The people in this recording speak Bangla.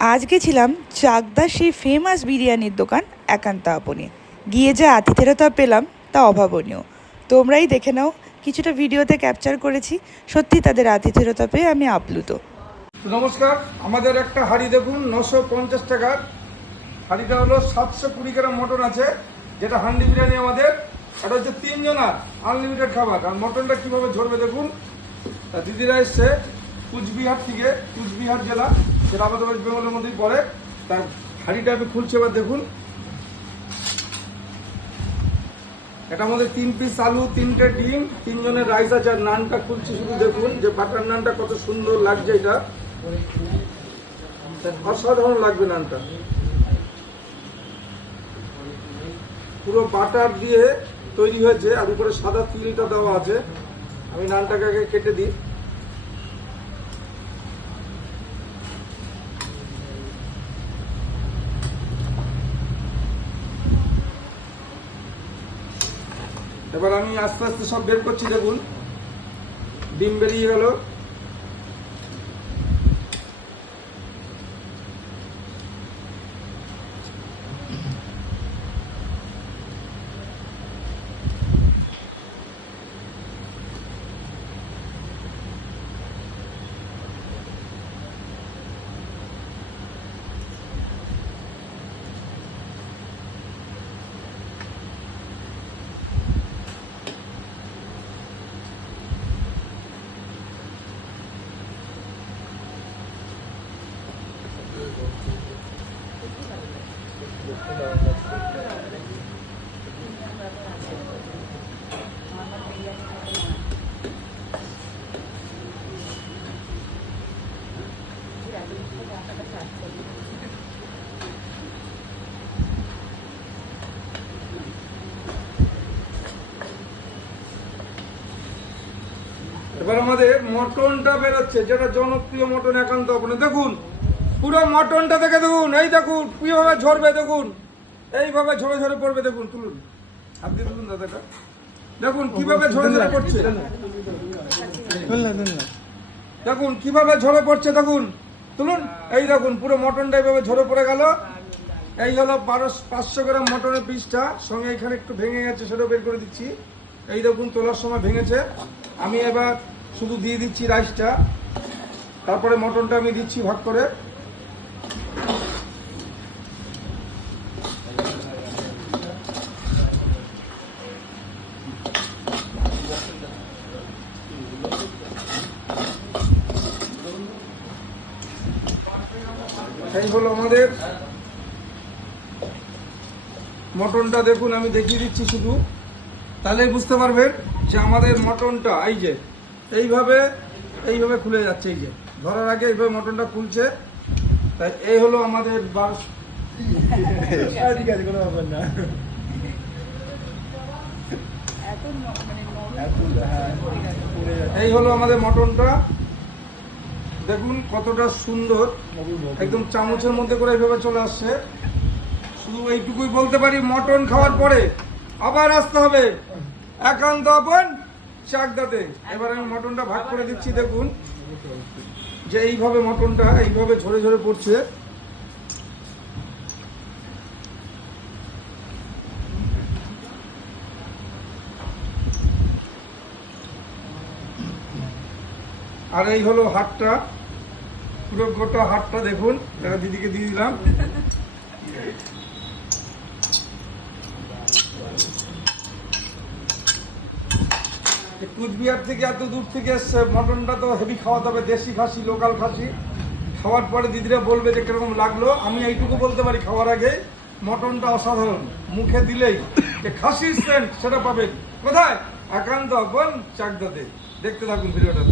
আজ গেছিলাম চাকদা সেই ফেমাস বিরিয়ানির দোকান একান্ত আপনি। গিয়ে যে আতিথেরতা পেলাম তা অভাবনীয়। তোমরাই দেখে নাও, কিছুটা ভিডিওতে ক্যাপচার করেছি, সত্যি তাদের আতিথেরতা পেয়ে আমি আপ্লুত। নমস্কার, আমাদের একটা হাড়ি দেখুন, নশো পঞ্চাশ টাকার। হাড়িটা হলো সাতশো কুড়ি গ্রাম মটন আছে, যেটা হান্ডি বিরিয়ানি আমাদের। এটা হচ্ছে তিনজনার আনলিমিটেড খাবার। আর মটনটা কীভাবে ঝরবে দেখুন। দিদিরা এসছে কুচবিহার থেকে, কুচবিহার জেলা। সেটা আমাদের ওয়েস্ট বেঙ্গলের মধ্যেই পড়ে। তার হাড়িটা আমি খুলছে এবার দেখুন। এটা আমাদের তিন পিস আলু, তিনটে ডিম, তিনজনের রাইস আছে আর নানটা খুলছি শুধু দেখুন, যে বাটার নানটা কত সুন্দর লাগছে এটা। অসাধারণ লাগবে নানটা। পুরো বাটার দিয়ে তৈরি হয়েছে, আর উপরে সাদা তিলটা দেওয়া আছে। আমি নানটাকে আগে কেটে দিই। এবার আমি আস্তে আস্তে সব বের করছি দেখুন। ডিম বেরিয়ে গেল। এবার আমাদের মটনটা বেরোচ্ছে যেটা জনপ্রিয় মটন একান্ত আপনি দেখুন পুরো মটনটা দেখে দেখুন, এই দেখুন, কীভাবে ঝরবে দেখুন। এইভাবে ঝরে ঝরে পড়বে দেখুন, তুলুন। আপনি তুলুন দাদাটা। দেখুন, কীভাবে ঝরে ঝরে পড়ছে। দেখুন, কীভাবে ঝরে পড়ছে, দেখুন। তুলুন, এই দেখুন, পুরো মটনটা এইভাবে ঝরে পড়ে গেল। এই হলো বারোশো, পাঁচশো গ্রাম মটনের পিসটা। সঙ্গে এখানে একটু ভেঙে গেছে, সেটাও বের করে দিচ্ছি। এই দেখুন, তোলার সময় ভেঙেছে। আমি এবার শুধু দিয়ে দিচ্ছি রাইসটা। তারপরে মটনটা আমি দিচ্ছি ভাগ করে। এই হলো আমাদের। মটনটা দেখুন আমি দেখিয়ে দিচ্ছি শুধু। তাহলে বুঝতে পারবেন যে আমাদের মটনটা এই যে এইভাবে এইভাবে খুলে যাচ্ছে এই যে। ধরার আগে এইভাবে মটনটা খুলছে। তাই এই হলো আমাদের বারোশো ঠিক আছে কোনো ব্যাপার না এখন পড়ে যাচ্ছে এই হলো আমাদের মটনটা। দেখুন কতটা সুন্দর, একদম চামচের মধ্যে করে এইভাবে চলে আসছে। শুধু এইটুকুই বলতে পারি, মটন খাওয়ার পরে আবার আসতে হবে। একান্ত আপন চাকদাতে এবার আমি মটনটা ভাগ করে দিচ্ছি, দেখুন। যে এইভাবে মটনটা এইভাবে ঝরে ঝরে পড়ছে। আর এই হলো হাটটা। পুরো গোটা হাটটা দেখুন। দিদিকে দিয়ে দিলাম। কুচবিহার থেকে এত দূর থেকে এসছে, মটনটা তো হেভি খাওয়াতে হবে, দেশি খাসি লোকাল খাসি। খাওয়ার পরে দিদিরা বলবে যে কীরকম লাগল। আমি এইটুকু বলতে পারি, খাওয়ার আগে মটনটা অসাধারণ। মুখে দিলেই যে খাসির সেন্ট সেটা পাবেন। কোথায়? একান্ত আপন চাকদাতে। দেখতে থাকুন ভিডিওটা।